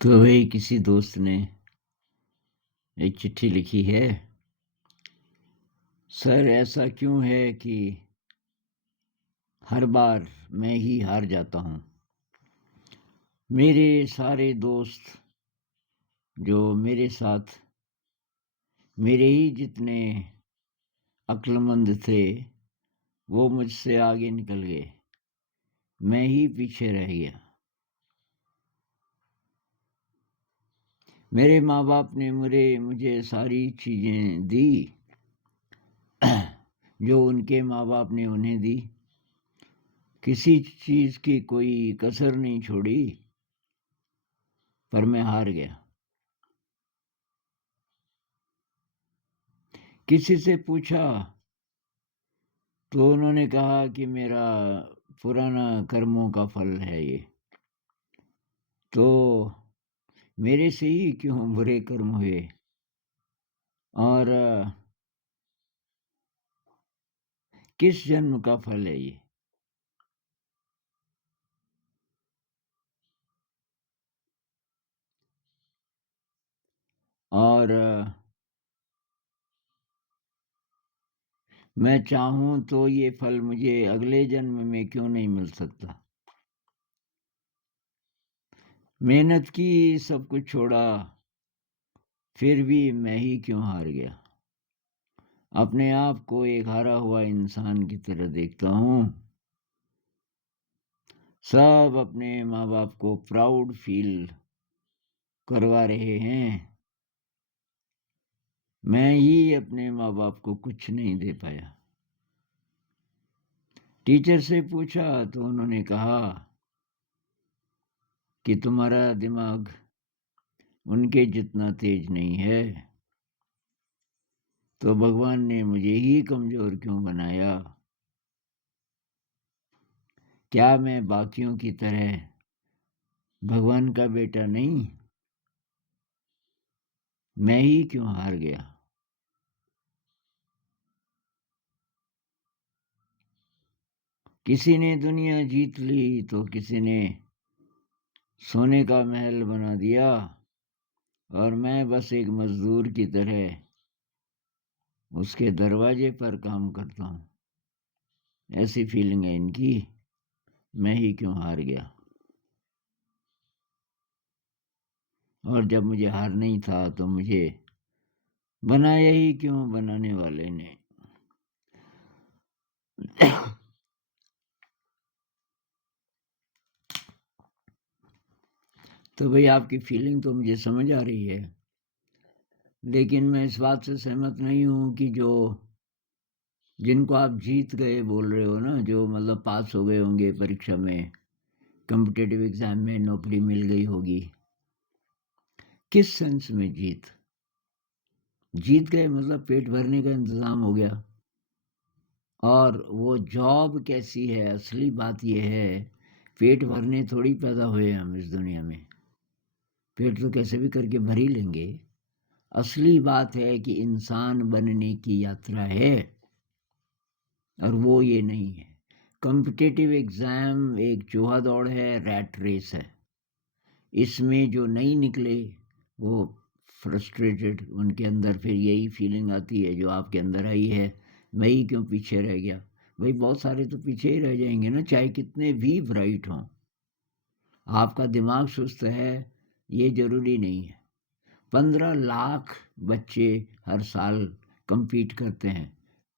तो वही किसी दोस्त ने एक चिट्ठी लिखी है। सर, ऐसा क्यों है कि हर बार मैं ही हार जाता हूँ। मेरे सारे दोस्त जो मेरे साथ मेरे ही जितने अक्लमंद थे वो मुझसे आगे निकल गए। मैं ही पीछे रह गया। मेरे माँ बाप ने मुझे सारी चीज़ें दी जो उनके माँ बाप ने उन्हें दी। किसी चीज़ की कोई कसर नहीं छोड़ी, पर मैं हार गया। किसी से पूछा तो उन्होंने कहा कि मेरा पुराना कर्मों का फल है ये। तो मेरे से ही क्यों बुरे कर्म हुए और किस जन्म का फल है ये। और मैं चाहूँ तो ये फल मुझे अगले जन्म में क्यों नहीं मिल सकता। मेहनत की, सब कुछ छोड़ा, फिर भी मैं ही क्यों हार गया। अपने आप को एक हारा हुआ इंसान की तरह देखता हूँ। सब अपने माँ बाप को प्राउड फील करवा रहे हैं। मैं ही अपने माँ बाप को कुछ नहीं दे पाया। टीचर से पूछा तो उन्होंने कहा कि तुम्हारा दिमाग उनके जितना तेज नहीं है। तो भगवान ने मुझे ही कमजोर क्यों बनाया। क्या मैं बाकियों की तरह भगवान का बेटा नहीं। मैं ही क्यों हार गया। किसी ने दुनिया जीत ली तो किसी ने सोने का महल बना दिया और मैं बस एक मजदूर की तरह उसके दरवाजे पर काम करता हूँ। ऐसी फीलिंग है इनकी। मैं ही क्यों हार गया। और जब मुझे हार नहीं था तो मुझे बनाया ही क्यों बनाने वाले ने। तो भाई, आपकी फीलिंग तो मुझे समझ आ रही है, लेकिन मैं इस बात से सहमत नहीं हूँ कि जिनको आप जीत गए बोल रहे हो ना, जो मतलब पास हो गए होंगे परीक्षा में, कॉम्पिटिटिव एग्जाम में नौकरी मिल गई होगी। किस सेंस में जीत गए मतलब पेट भरने का इंतजाम हो गया। और वो जॉब कैसी है, असली बात यह है, पेट भरने थोड़ी पैदा हुए हम इस दुनिया में। पेट तो कैसे भी करके भर ही लेंगे। असली बात है कि इंसान बनने की यात्रा है, और वो ये नहीं है। कॉम्पिटिटिव एग्जाम एक चूहा दौड़ है, रैट रेस है। इसमें जो नहीं निकले वो फ्रस्ट्रेटेड, उनके अंदर फिर यही फीलिंग आती है जो आपके अंदर आई है, मैं ही क्यों पीछे रह गया। भाई, बहुत सारे तो पीछे ही रह जाएंगे ना, चाहे कितने भी ब्राइट हों। आपका दिमाग सुस्त है ये जरूरी नहीं है। 15 लाख बच्चे हर साल compete करते हैं,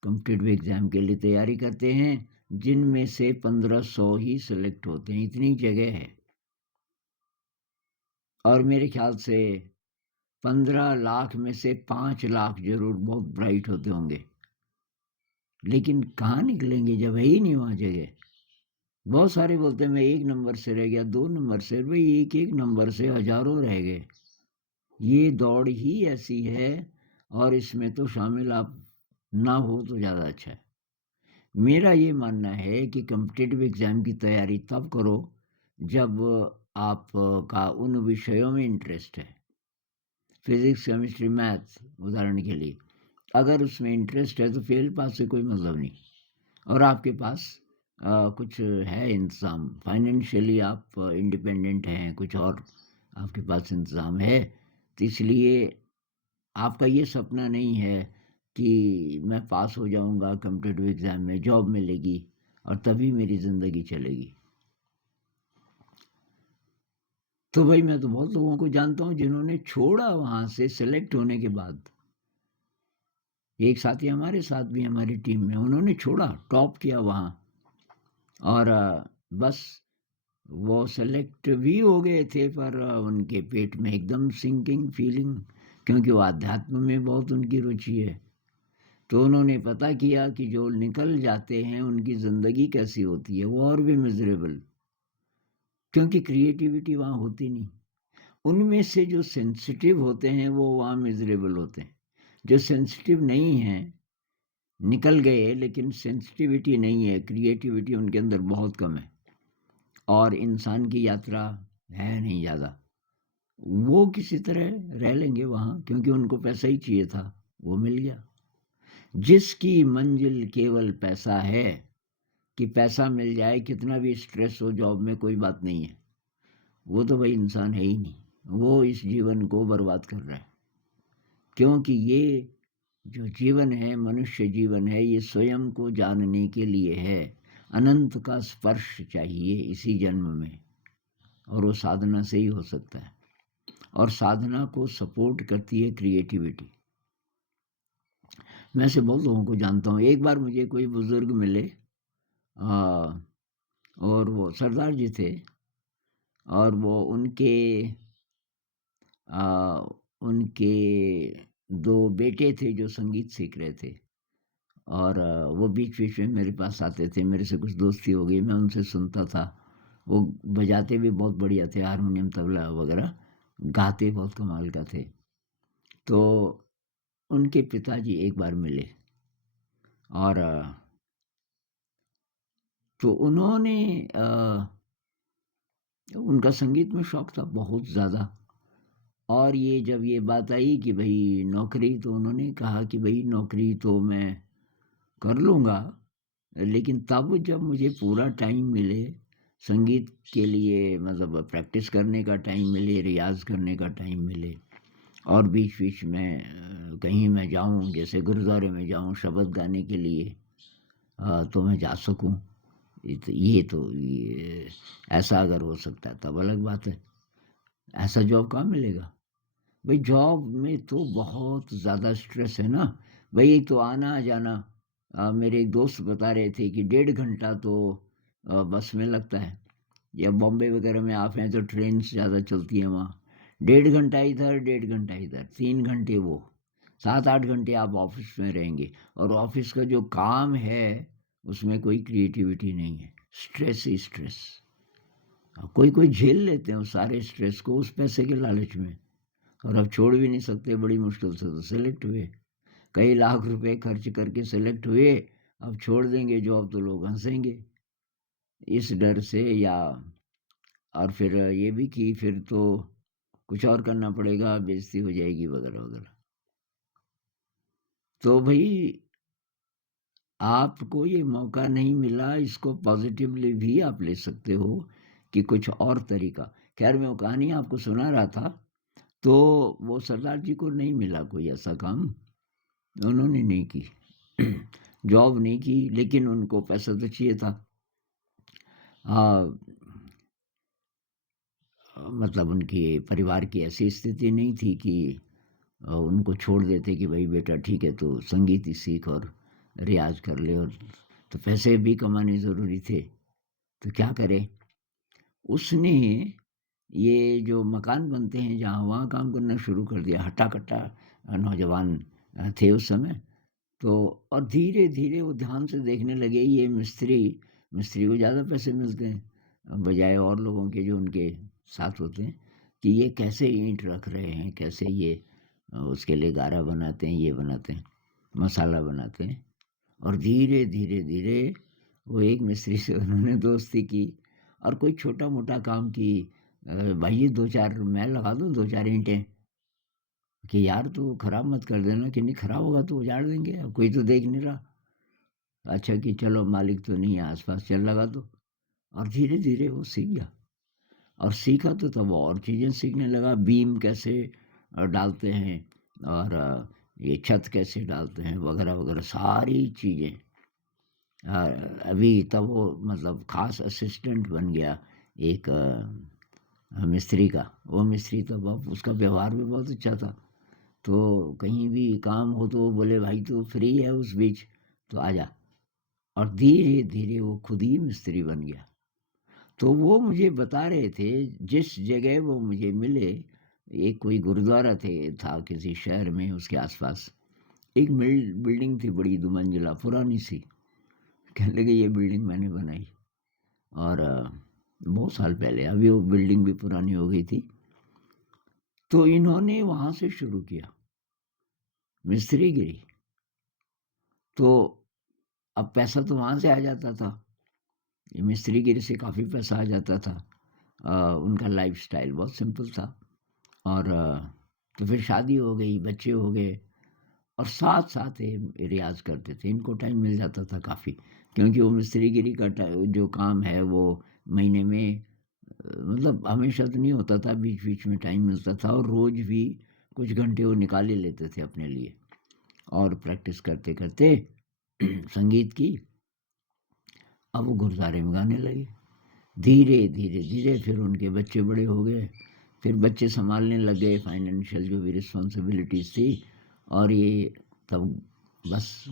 कॉम्पिटिटिव एग्जाम के लिए तैयारी करते हैं, जिनमें से 1500 ही सिलेक्ट होते हैं। इतनी जगह है। और मेरे ख्याल से 15 लाख में से 5 लाख जरूर बहुत ब्राइट होते होंगे, लेकिन कहाँ निकलेंगे जब है ही नहीं वहाँ जगह। बहुत सारे बोलते हैं मैं 1 नंबर से रह गया, 2 नंबर से। भाई, एक एक नंबर से हजारों रह गए। ये दौड़ ही ऐसी है, और इसमें तो शामिल आप ना हो तो ज़्यादा अच्छा है। मेरा ये मानना है कि कॉम्पिटिटिव एग्जाम की तैयारी तब करो जब आप का उन विषयों में इंटरेस्ट है। फिजिक्स, केमिस्ट्री, मैथ्स उदाहरण के लिए, अगर उसमें इंटरेस्ट है तो फेल पास से कोई मतलब नहीं। और आपके पास कुछ है इंतज़ाम, फाइनेंशियली आप इंडिपेंडेंट हैं, कुछ और आपके पास इंतज़ाम है, तो इसलिए आपका ये सपना नहीं है कि मैं पास हो जाऊँगा कॉम्पिटिटिव एग्ज़ाम में, जॉब मिलेगी और तभी मेरी ज़िंदगी चलेगी। तो भाई मैं तो बहुत लोगों को जानता हूँ जिन्होंने छोड़ा वहाँ से सेलेक्ट होने के बाद। एक साथी हमारे साथ भी हमारी टीम में, उन्होंने छोड़ा, टॉप किया वहाँ और बस वो सेलेक्ट भी हो गए थे पर उनके पेट में एकदम सिंकिंग फीलिंग, क्योंकि वो अध्यात्म में बहुत उनकी रुचि है। तो उन्होंने पता किया कि जो निकल जाते हैं उनकी ज़िंदगी कैसी होती है, वो और भी मिज़रेबल, क्योंकि क्रिएटिविटी वहाँ होती नहीं। उनमें से जो सेंसिटिव होते हैं वो वहाँ मिज़रेबल होते हैं। जो सेंसिटिव नहीं हैं, निकल गए लेकिन सेंसिटिविटी नहीं है, क्रिएटिविटी उनके अंदर बहुत कम है और इंसान की यात्रा है नहीं ज़्यादा। वो किसी तरह रह लेंगे वहाँ क्योंकि उनको पैसा ही चाहिए था, वो मिल गया। जिसकी मंजिल केवल पैसा है, कि पैसा मिल जाए, कितना भी स्ट्रेस हो जॉब में कोई बात नहीं है, वो तो भाई इंसान है ही नहीं। वो इस जीवन को बर्बाद कर रहा है, क्योंकि ये जो जीवन है, मनुष्य जीवन है, ये स्वयं को जानने के लिए है। अनंत का स्पर्श चाहिए इसी जन्म में, और वो साधना से ही हो सकता है, और साधना को सपोर्ट करती है क्रिएटिविटी। मैं ऐसे बहुत लोगों को जानता हूँ। एक बार मुझे कोई बुज़ुर्ग मिले आ, और वो सरदार जी थे, और वो आ, उनके 2 बेटे थे जो संगीत सीख रहे थे, और वो बीच-बीच में मेरे पास आते थे, मेरे से कुछ दोस्ती हो गई, मैं उनसे सुनता था। वो बजाते भी बहुत बढ़िया थे, हारमोनियम, तबला वगैरह, गाते बहुत कमाल का थे। तो उनके पिताजी एक बार मिले और तो उन्होंने उनका संगीत में शौक था बहुत ज़्यादा, और ये जब ये बात आई कि भई नौकरी, तो उन्होंने कहा कि भई नौकरी तो मैं कर लूँगा, लेकिन तब जब मुझे पूरा टाइम मिले संगीत के लिए, मतलब प्रैक्टिस करने का टाइम मिले, रियाज़ करने का टाइम मिले, और बीच-बीच में कहीं मैं जाऊँ, जैसे गुरुद्वारे में जाऊँ शबद गाने के लिए, तो मैं जा सकूँ। ये ऐसा अगर हो सकता है तब अलग बात है। ऐसा जॉब कहाँ मिलेगा? भई जॉब में तो बहुत ज़्यादा स्ट्रेस है ना। भई एक तो आना-जाना, मेरे एक दोस्त बता रहे थे कि 1.5 घंटा तो बस में लगता है, या बॉम्बे वगैरह में आप हैं तो ट्रेन्स ज़्यादा चलती हैं वहाँ। 1.5 घंटा इधर, 1.5 घंटा इधर, 3 घंटे वो, 7-8 घंटे आप ऑफ़िस में रहेंगे, और ऑफ़िस का जो काम है, उसमें कोई क्रिएटिविटी नहीं है, स्ट्रेस ही स्ट्रेस। कोई-कोई झेल लेते हैं उस सारे स्ट्रेस को उस पैसे के लालच में, और अब छोड़ भी नहीं सकते, बड़ी मुश्किल से तो सेलेक्ट हुए। कई लाख रुपए खर्च करके सेलेक्ट हुए, अब छोड़ देंगे जॉब तो लोग हँसेंगे, इस डर से, या और फिर ये भी कि फिर तो कुछ और करना पड़ेगा, बेइज़्ज़ती हो जाएगी वगैरह-वगैरह। तो भई आपको ये मौका नहीं मिला, इसको पॉज़िटिवली भी आप ले सकते हो कि कुछ और तरीका। ख़ैर मैं वो कहानी आपको सुना रहा था, तो वो सरदार जी को नहीं मिला कोई ऐसा काम, उन्होंने नहीं की। जॉब नहीं की, लेकिन उनको पैसा तो चाहिए था। मतलब उनके परिवार की ऐसी स्थिति नहीं थी कि उनको छोड़ देते कि भाई बेटा ठीक है तो संगीत ही सीख और रियाज़ कर ले, और तो पैसे भी कमाने ज़रूरी थे, तो क्या करे? उसने ये जो मकान बनते हैं जहाँ, वहाँ काम करना शुरू कर दिया। हट्टा-कट्टा नौजवान थे उस समय। तो और धीरे-धीरे वो ध्यान से देखने लगे, ये मिस्त्री को ज़्यादा पैसे मिलते हैं, बजाय और लोगों के जो उनके साथ होते हैं, कि ये कैसे ईंट रख रहे हैं, कैसे ये उसके लिए गारा बनाते हैं, ये बनाते हैं, मसाला बनाते हैं। और धीरे-धीरे वो एक मिस्त्री से उन्होंने दोस्ती की, और कोई छोटा-मोटा काम कि भाई ये 2-4 मैं लगा दूँ, 2-4 ईंटें, कि यार तू खराब मत कर देना, कि नहीं खराब होगा तो उजाड़ देंगे, अब कोई तो देख नहीं रहा। अच्छा कि चलो मालिक तो नहीं है आस-पास, चल लगा दो, और धीरे-धीरे वो सीख गया। और सीखा तो तब और चीज़ें सीखने लगा, बीम कैसे डालते हैं और ये छत कैसे डालते हैं वगैरह-वगैरह सारी चीज़ें। अभी तब वो मतलब ख़ास असिस्टेंट बन गया एक मिस्त्री का। वो मिस्त्री तब अब उसका व्यवहार भी बहुत अच्छा था। तो कहीं भी काम हो तो वो बोले भाई तू फ्री है उस बीच तो आजा। और धीरे-धीरे वो खुद ही मिस्त्री बन गया। तो वो मुझे बता रहे थे जिस जगह वो मुझे मिले, एक कोई गुरुद्वारा था किसी शहर में उसके आस-पास। एक बिल्डिंग थी बड़ी दुमंजिला पुरानी-सी। कहने लगे ये बिल्डिंग मैंने बनाई और बहुत साल पहले, अभी वो बिल्डिंग भी पुरानी हो गई थी। तो इन्होंने वहाँ से शुरू किया, मिस्त्रीगिरी। तो अब पैसा तो वहाँ से आ जाता था। ये मिस्त्रीगिरी से काफ़ी पैसा आ जाता था। उनका लाइफ़स्टाइल बहुत सिंपल था और तो फिर शादी हो गई, बच्चे हो गए और साथ-साथ ये रियाज़ करते थे। इनको टाइम मिल जाता था काफ़ी क्योंकि वो मिस्त्रीगिरी का जो काम है वो महीने में मतलब हमेशा तो नहीं होता था, बीच-बीच में टाइम मिलता था और रोज़ भी कुछ घंटे वो निकाल ही लेते थे अपने लिए और प्रैक्टिस करते-करते संगीत की, अब वो गुरुद्वारे में गाने लगे। धीरे फिर उनके बच्चे बड़े हो गए, फिर बच्चे सँभालने लग गए, फाइनेंशियल जो भी रिस्पॉन्सिबिलिटीज़ थी और ये तब बस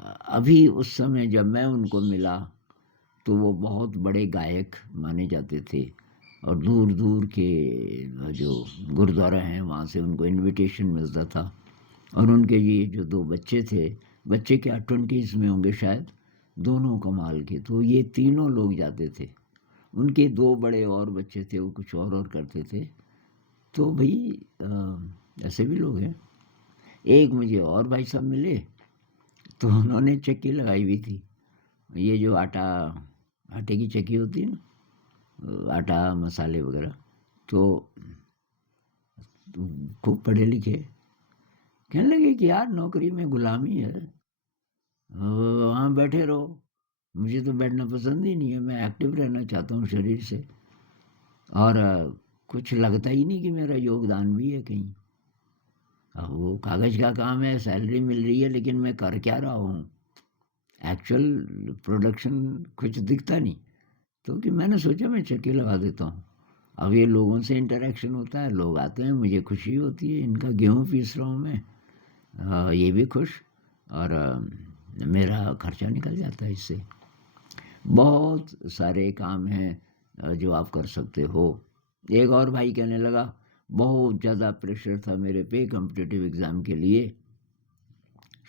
अभी उस समय जब मैं उनको मिला, तो वो बहुत बड़े गायक माने जाते थे और दूर-दूर के जो गुरुद्वारा हैं, वहाँ से उनको इन्विटेशन मिलता था और उनके ये जो 2 बच्चे थे, बच्चे क्या 20s में होंगे शायद, दोनों कमाल के, तो ये तीनों लोग जाते थे। उनके 2 बड़े और बच्चे थे, वो कुछ और करते थे। तो भई ऐसे भी लोग हैं। एक मुझे और भाई साहब मिले, तो उन्होंने चक्की लगाई हुई थी। ये जो आटे की चक्की होती है ना, आटा, मसाले वगैरह। तो खूब पढ़े लिखे, कहने लगे कि यार नौकरी में गुलामी है, वहाँ बैठे रहो। मुझे तो बैठना पसंद ही नहीं है, मैं एक्टिव रहना चाहता हूँ शरीर से और कुछ लगता ही नहीं कि मेरा योगदान भी है कहीं। अब वो कागज़ का काम है, सैलरी मिल रही है लेकिन मैं कर क्या रहा हूँ? एक्चुअल प्रोडक्शन कुछ दिखता नहीं। तो कि मैंने सोचा मैं चक्की लगा देता हूँ। अब ये लोगों से इंटरैक्शन होता है, लोग आते हैं, मुझे खुशी होती है, इनका गेहूँ पीस रहा हूँ मैं। ये भी खुश और मेरा खर्चा निकल जाता है इससे। बहुत सारे काम हैं जो आप कर सकते हो। एक और भाई कहने लगा, बहुत ज़्यादा प्रेशर था मेरे पे कॉम्पिटिटिव एग्ज़ाम के लिए,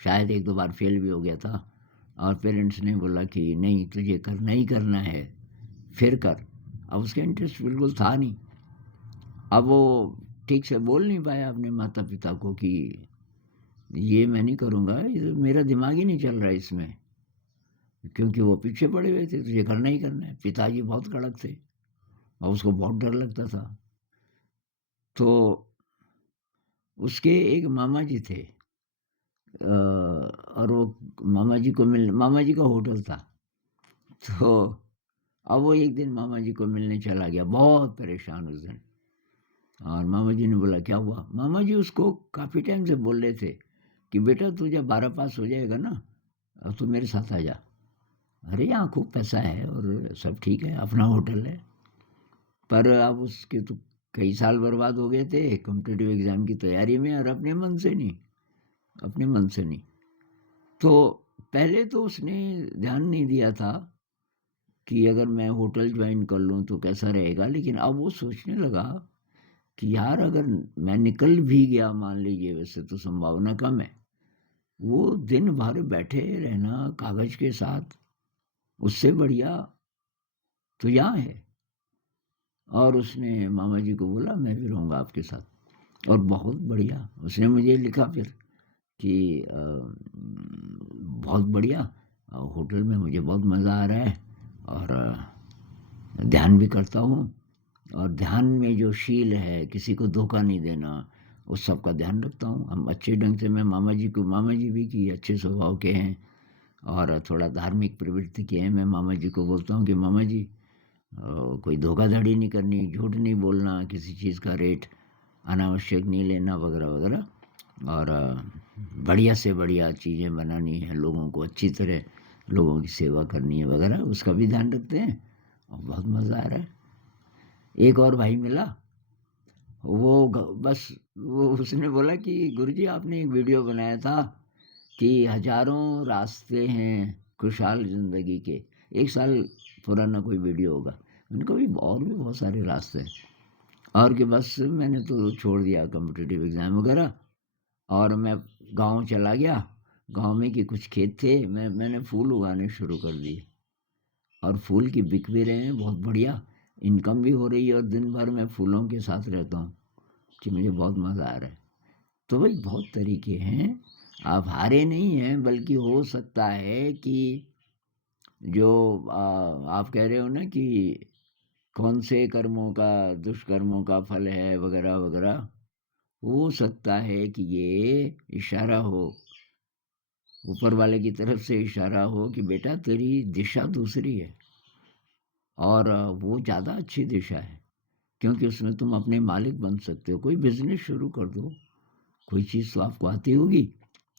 शायद 1-2 बार फेल भी हो गया था और पेरेंट्स ने बोला कि नहीं तुझे करना ही करना है, फिर कर। अब उसका इंटरेस्ट बिल्कुल था नहीं। अब वो ठीक से बोल नहीं पाया अपने माता-पिता को कि ये मैं नहीं करूँगा, ये मेरा दिमाग ही नहीं चल रहा है इसमें। क्योंकि वो पीछे पड़े हुए थे, तुझे करना ही करना है। पिताजी बहुत कड़क थे और उसको बहुत डर लगता था। तो उसके एक मामा जी थे और वो मामा जी का होटल था। तो अब वो एक दिन मामा जी को मिलने चला गया, बहुत परेशान उस दिन और मामा जी ने बोला, "क्या हुआ?" मामा जी उसको काफ़ी टाइम से बोल रहे थे कि, "बेटा तू जब 12 पास हो जाएगा ना, तू मेरे साथ आ जा। अरे! यहाँ खूब पैसा है और सब ठीक है, अपना होटल है।" पर अब उसके तो कई साल बर्बाद हो गए थे कॉम्पिटिटिव एग्ज़ाम की तैयारी में और अपने मन से नहीं। तो पहले तो उसने ध्यान नहीं दिया था कि अगर मैं होटल जॉइन कर लूँ तो कैसा रहेगा, लेकिन अब वो सोचने लगा कि यार अगर मैं निकल भी गया मान लीजिए, वैसे तो संभावना कम है, वो दिन भर बैठे रहना कागज़ के साथ, उससे बढ़िया तो यहाँ है। और उसने मामा जी को बोला मैं भी रहूँगा आपके साथ और बहुत बढ़िया उसने मुझे लिखा फिर कि बहुत बढ़िया होटल में मुझे बहुत मज़ा आ रहा है और ध्यान भी करता हूँ और ध्यान में जो शील है किसी को धोखा नहीं देना, उस सब का ध्यान रखता हूँ। हम अच्छे ढंग से मैं मामा जी भी कि अच्छे स्वभाव के हैं और थोड़ा धार्मिक प्रवृत्ति के हैं। मैं मामा जी को बोलता हूँ कि मामा जी कोई धोखाधड़ी नहीं करनी, झूठ नहीं बोलना, किसी चीज़ का रेट अनावश्यक नहीं लेना वगैरह वगैरह। और बढ़िया से बढ़िया चीज़ें बनानी है, लोगों को अच्छी तरह लोगों की सेवा करनी है वगैरह, उसका भी ध्यान रखते हैं और बहुत मज़ा आ रहा है। एक और भाई मिला, बस वो उसने बोला कि गुरुजी आपने एक वीडियो बनाया था कि हजारों रास्ते हैं खुशहाल ज़िंदगी के, 1 साल पुराना कोई वीडियो होगा। उनको भी और भी बहुत सारे रास्ते हैं, और कि बस मैंने तो छोड़ दिया कॉम्पिटिटिव एग्ज़ाम वगैरह, और मैं गांव चला गया। गांव में कि कुछ खेत थे, मैंने फूल उगाने शुरू कर दिए, और फूल की बिक भी रहे हैं, बहुत बढ़िया इनकम भी हो रही है, और दिन भर मैं फूलों के साथ रहता हूँ कि मुझे बहुत मज़ा आ रहा है। तो भाई बहुत तरीके हैं, आप हारे नहीं हैं, बल्कि हो सकता है कि जो आप कह रहे हो ना कि कौन से कर्मों का दुष्कर्मों का फल है वगैरह वगैरह, हो सकता है कि ये इशारा हो, ऊपर वाले की तरफ से इशारा हो कि बेटा तेरी दिशा दूसरी है, और वो ज़्यादा अच्छी दिशा है, क्योंकि उसमें तुम अपने मालिक बन सकते हो। कोई बिजनेस शुरू कर दो, कोई चीज़ तो आपको आती होगी।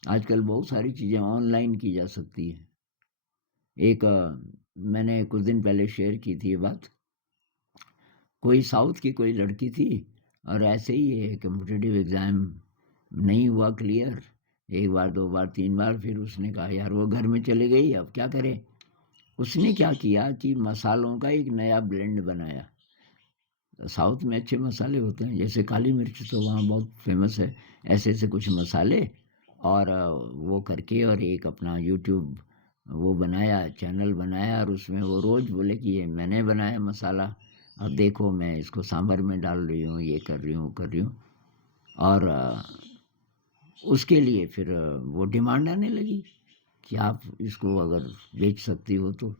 आजकल बहुत सारी चीज़ें ऑनलाइन की जा सकती है। एक मैंने कुछ दिन पहले शेयर की थी ये बात, कोई साउथ की कोई लड़की थी, और ऐसे ही ये कॉम्पिटिटिव एग्ज़ाम नहीं हुआ क्लियर, 1 बार 2 बार 3 बार, फिर उसने कहा यार वो घर में चली गई, अब क्या करें। उसने क्या किया कि मसालों का एक नया ब्लेंड बनाया। साउथ में अच्छे मसाले होते हैं, जैसे काली मिर्च तो वहाँ बहुत फेमस है, ऐसे ऐसे कुछ मसाले, और वो करके, और एक अपना यूट्यूब वो बनाया, चैनल बनाया, और उसमें वो रोज़ बोले कि ये मैंने बनाया मसाला, अब देखो मैं इसको सांभर में डाल रही हूँ, ये कर रही हूँ, कर रही हूँ। और उसके लिए फिर वो डिमांड आने लगी कि आप इसको अगर बेच सकती हो तो,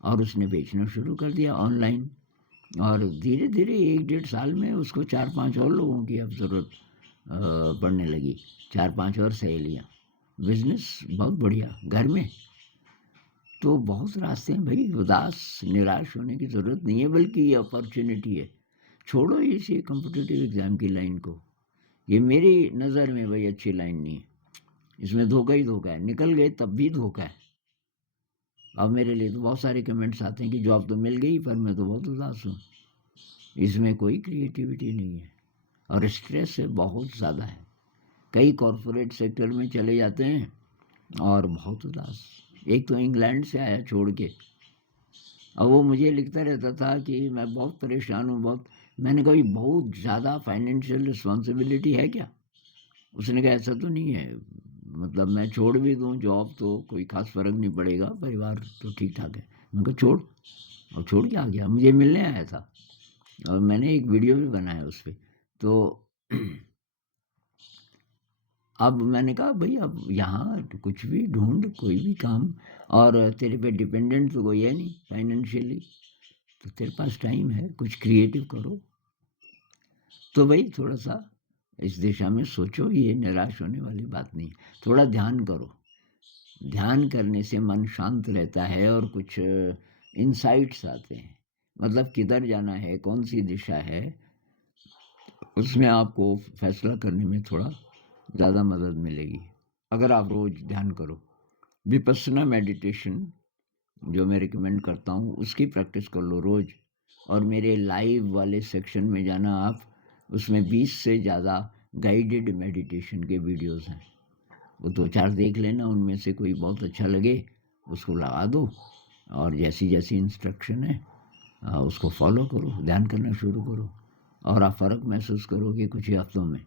और उसने बेचना शुरू कर दिया ऑनलाइन, और धीरे धीरे 1 डेढ़ साल में उसको 4 5 और लोगों की अब ज़रूरत पड़ने लगी, 4 5 और सहेलियाँ, बिजनेस बहुत बढ़िया घर में। तो बहुत रास्ते हैं भाई, उदास निराश होने की ज़रूरत नहीं है, बल्कि ये अपॉर्चुनिटी है। छोड़ो इसी कॉम्पिटिटिव एग्ज़ाम की लाइन को, ये मेरी नज़र में भाई अच्छी लाइन नहीं है, इसमें धोखा ही धोखा है, निकल गए तब भी धोखा है। अब मेरे लिए तो बहुत सारे कमेंट्स आते हैं कि जॉब तो मिल गई पर मैं तो बहुत उदास हूँ, इसमें कोई क्रिएटिविटी नहीं है, और स्ट्रेस है बहुत ज़्यादा है। कई कॉरपोरेट सेक्टर में चले जाते हैं और बहुत उदास। एक तो इंग्लैंड से आया छोड़ के, और वो मुझे लिखता रहता था कि मैं बहुत परेशान हूँ बहुत। मैंने कहा बहुत ज़्यादा फाइनेंशियल रिस्पॉन्सिबिलिटी है क्या? उसने कहा ऐसा तो नहीं है, मतलब मैं छोड़ भी दूँ जॉब तो कोई ख़ास फ़र्क नहीं पड़ेगा, परिवार तो ठीक ठाक है। मैंने कहा छोड़, और छोड़ के आ गया, मुझे मिलने आया था, और मैंने एक वीडियो भी बनाया उस पर। तो अब मैंने कहा भाई अब यहाँ तो कुछ भी ढूंढ, कोई भी काम, और तेरे पे डिपेंडेंट तो कोई है नहीं फाइनेंशियली, तो तेरे पास टाइम है, कुछ क्रिएटिव करो। तो भाई थोड़ा सा इस दिशा में सोचो, ये निराश होने वाली बात नहीं। थोड़ा ध्यान करो, ध्यान करने से मन शांत रहता है, और कुछ इंसाइट्स आते हैं, मतलब किधर जाना है, कौन सी दिशा है, उसमें आपको फैसला करने में थोड़ा ज़्यादा मदद मिलेगी अगर आप रोज़ ध्यान करो। विपस्सना मेडिटेशन जो मैं रिकमेंड करता हूँ, उसकी प्रैक्टिस कर लो रोज़, और मेरे लाइव वाले सेक्शन में जाना आप, उसमें 20 से ज़्यादा गाइडेड मेडिटेशन के वीडियोस हैं, वो 2 4 देख लेना, उनमें से कोई बहुत अच्छा लगे उसको लगा दो, और जैसी जैसी इंस्ट्रक्शन है उसको फॉलो करो, ध्यान करना शुरू करो, और आप फ़र्क महसूस करोगे कुछ ही हफ्तों में।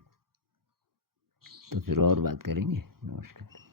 तो फिर और बात करेंगे। नमस्कार।